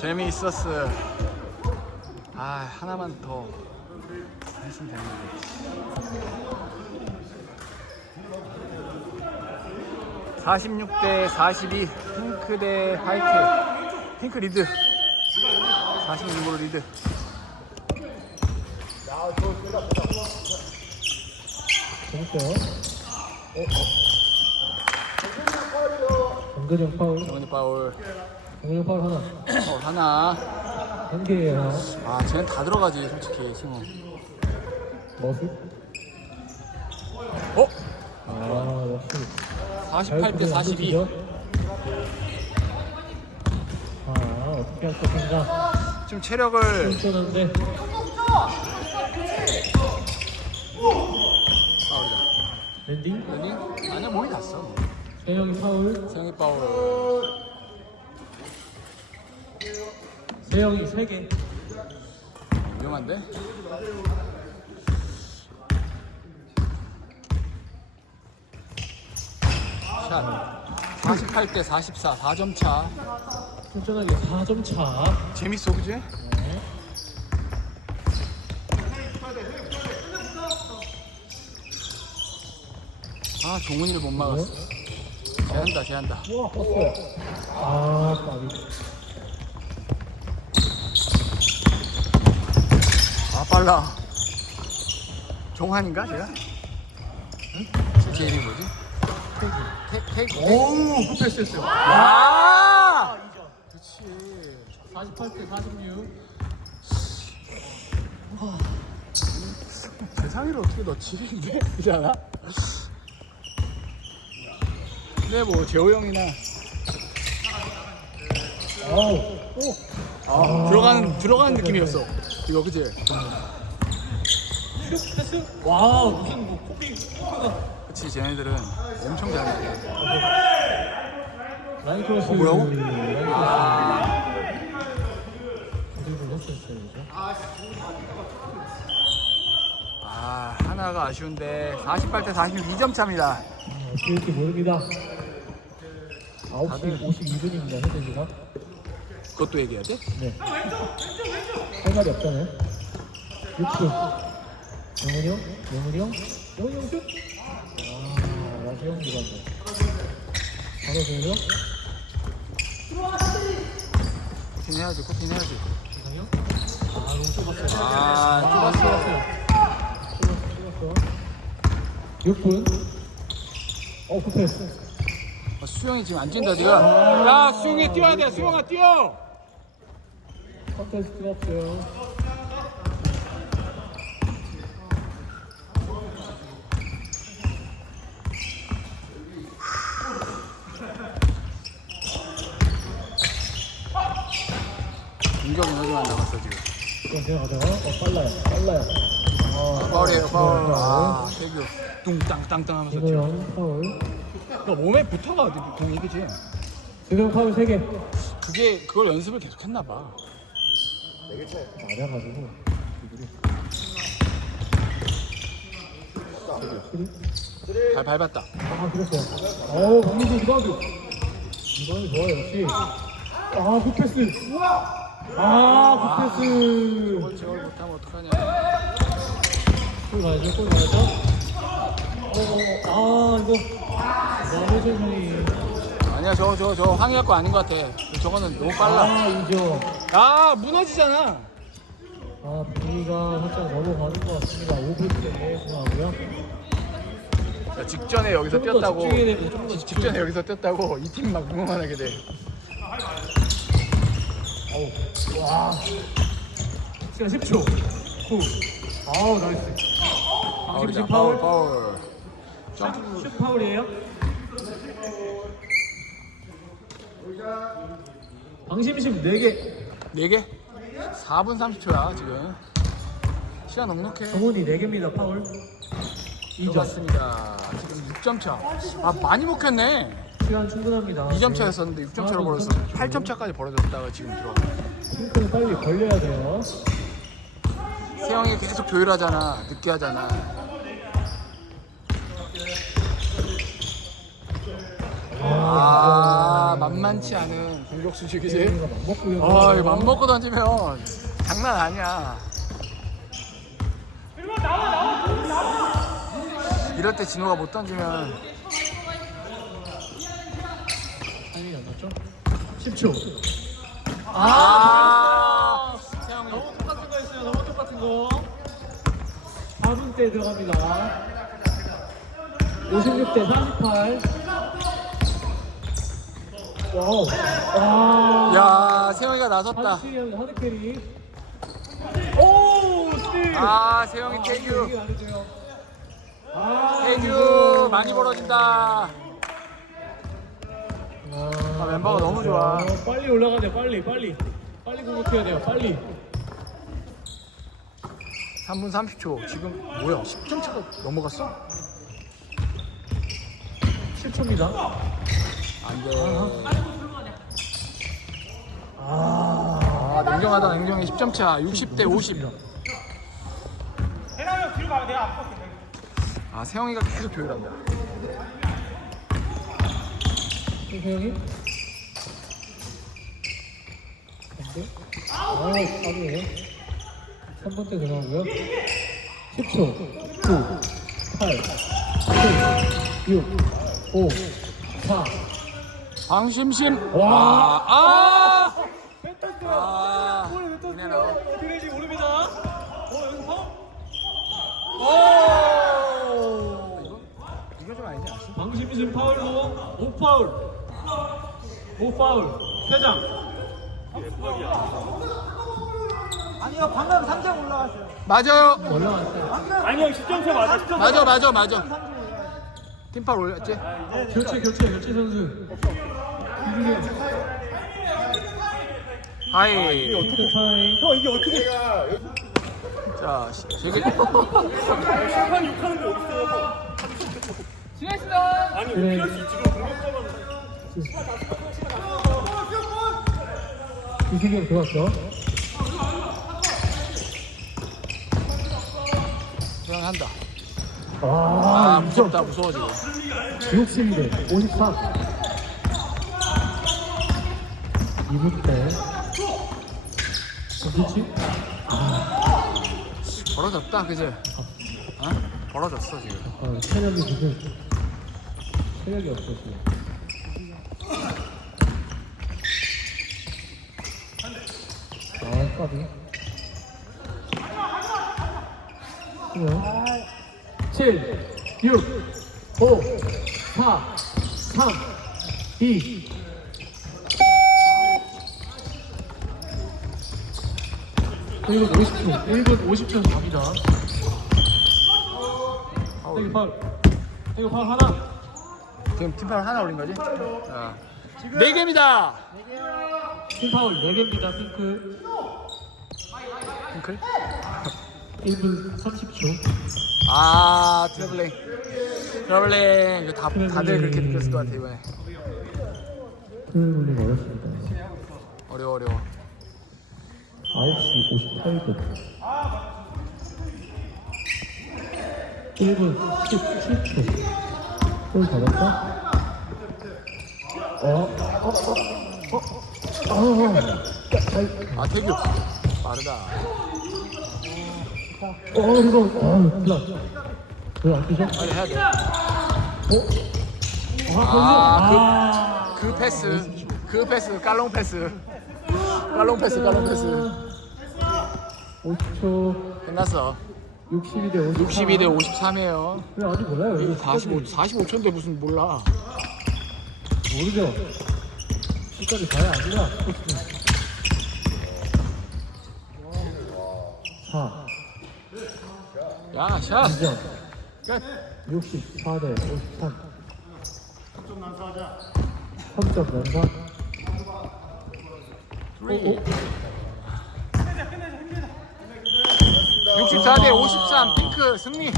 재미있었어. 아 하나만 더 했으면 되는데. 46대 42 핑크 대 화이트 핑크 리드 46으로 리드 재밌어요. 어, 어. 정근영 파울. 정은이 파울 정근영 파울 하나. 어, 하나 한 개예요. 아 쟤는 다 들어가지 솔직히 승우 머슬. 어? 아, 역시. 48 대 42 아, 어떻게 할 것인가. 지금 체력을 쫀쫀한데. 파울이다 랜딩. 아니? 아니야 몸이 났어 세영이 파울. 승희 파울 세영이 세 개. 위험한데? 샷 48대 44 4점 차 쫀쫀하게 4점 차. 재밌어 그지? 네. 아 종훈이를 못 막았어 제한다 제한다 우와, 컸어요. 아, 까비. 빨라 종환인가 제가? 응? 제 이름이 뭐지? 케 케이크 오우 굿패스였어요 와 그렇지 48대 46. 세상에를 어떻게 넣지? 근데 그렇지 않아? 근데 뭐 재호 형이나 아우. 오. 아, 들어가는 들어가는 느낌이었어 이거 그지? 와, 무슨 뭐 코비. 그치 쟤네들은 엄청 잘해 라인 크로스. 어, 뭐라고? 크로스. 아? 아 하나가 아쉬운데 48대 42점 차입니다 아, 어떻게 될지 모릅니다. 9시 다들- 52분입니다, 현재지가. 그것도 얘기해야 돼? 네. 할 말이 없잖아요. 6분. 영훈이 형? 영훈이 형? 영훈이 형 슛? 아, 나세영 들어간다. 바로 세영? 코팅 해야지 코팅 해야지 이상형? 아, 너무 좁았어요. 아 좁았어. 좁았어 좁았어. 6분. 어, 급했어. 아, 수영이 지금 안 뛴다 네가 야 수영이 뛰어야 돼 수영아 뛰어 컨테스트 없어요. 공격 에너지만 남았어 지금 그럼 생각하다가, 어, 빨라요. 빨라요. 아, 파울이에요 파울 파울. 아 태규 뚱땅땅땅 하면서 이거 지금 형 파울. 그 몸에 붙어가 공이 그지 지금 파울 3개. 그게 그걸 연습을 계속 했나 봐 맞아가지고. 이들이. 그리? 잘 밟았다 아, 그랬어요. 어우, 박민수 리바운드. 리바운드 좋아요, 역시. 아, 굿패스. 아, 굿패스. 저걸 저걸 못하면 어떡하냐 골 가야죠, 골 가야죠. 어, 어, 아, 이거. 천천히. 아니야 저거 저거 저거 황희할 거 아닌 것 같아 저거는 너무 빨라 아, 이죠. 아 무너지잖아 아, 분위기가 살짝 넘어가는 것 같습니다. 5분 때문에 죄송하고요. 자, 직전에 여기서 좀더 뛰었다고 집중해야 됩니다. 좀더 직- 집중. 직전에 여기서 뛰었다고 이 팀 막 응원하게 돼. 시간 10초. 9. 아우, 나이스. 방심심 파울 파울. 슛 파울이에요? 방심심 4개. 4개? 4분 30초야 지금 시간 넉넉해 정훈이 4개입니다, 파울. 2점. 맞습니다 지금 6점 차아 많이 먹혔네 시간 충분합니다. 2점 차였었는데 6점 차로 아, 벌었어 그렇죠. 8점 차까지 벌어졌다가 지금 들어가 핑크는 빨리 걸려야 돼요. 세영이 계속 조율하잖아 늦게 하잖아 아 만만치 않은 공격 수직이지. 맘먹고 아 이거 맘 먹고 던지면 장난 아니야. 이럴 때 진호가 못 던지면 타이밍이 안 맞죠? 10초. 아 세영이 너무 똑같은 거 했어요. 너무 똑같은 거. 4분 때 들어갑니다. 56대 48. 와우. 와. 야 세영이가 나섰다. 하드 캐리. 오, 스틸. 아 세영이 태규 안 해줘요. 아, 태규 이거. 많이 벌어진다. 아, 멤버가 너무 좋아. 어, 빨리 올라가야 돼. 빨리, 빨리. 빨리 공격해야 돼요. 빨리. 3분 30초 지금 뭐야 10점 차가 넘어갔어? 7초입니다. 안돼. 아. 아 냉정하다 냉정해 10점 차 60대 50. 아 세영이가 계속 조율한다. 세영이? 안돼? 아우, 빠르네. 3번 때 들어가고요. 10초. 9, 8, 7, 6, 5, 4. 방심심. 와. 아. 아. 아. 드레지. 어, 이거 좀 아니지? 방심심 파울로 5파울. 5파울. 퇴장. 아니요 방금 3점 올라왔어요 맞아요. 올라왔어요. 아니요 10점 차 맞아 10점 맞아 맞아 맞아. 팀팔 올렸지? 교체, 교체, 교체 선수. 하이. 핑크 타임. 형 이게 어떻게 자 되게 심판 욕하는 게 어딨어요 아니 그래. 피어스 지금 공격자만 이승경 들어왔죠? 그냥 한다. 아, 아 무섭다 무서워 지금. 62대 53. 2분 때. 그렇지? 벌어졌다 그지? 어? 벌어졌어 지금. 아, 체력이 무슨. 체력이 없어, 지금. 아, 까비. 그래요? 7, 6, 5, 4, 3, 2. 일분 50초, 1분 50초 갑니다. 이거 파울. 이거 파울 하나. 지금 팀팔 하나 올린 거지? 자. 네 개입니다. 팀 파울 4개입니다, 핑크. 핑클? 1분 30초. 아 트래블링. 트래블링 이거 다 다들 그렇게 느꼈을 것 같아 이번에. 트래블링 어렵습니다. 어려워 어려워. 9시 58분. 1분 17초. 골 받았다? 어? 어? 어? 어? 어? 어? 아 태규 빠르다. 어, 이거, 어, 플라. 왜안 뛰죠? 빨리 해야 돼. 어? 아, 그, 그 패스, 그 패스, 깔롱 패스, 깔롱 패스, 깔롱 패스. 50초, 끝났어. 62 대 54. 62 대 53이에요. 왜 아직 몰라요? 이거 45, 45초인데 무슨 몰라. 모르죠. 끝까지 가야 아니라. 4, 야, 샷. 2점, 끝. 64대 53. 3점 연사. 64대 53, 핑크 승리.